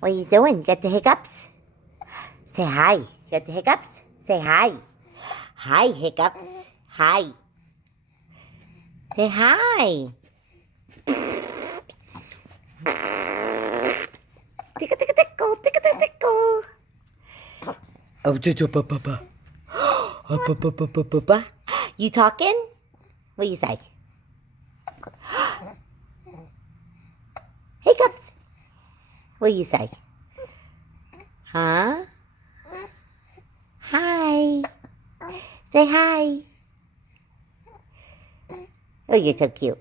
What are you doing? You got the hiccups? Say hi. You got the hiccups? Say hi. Hi, hiccups. Hi. Say hi. Tickle, tickle, tickle, tickle, tickle, tickle. Oh, you talking? What do you say? Hiccups. What do you say? Huh? Hi. Say hi. Oh, you're so cute.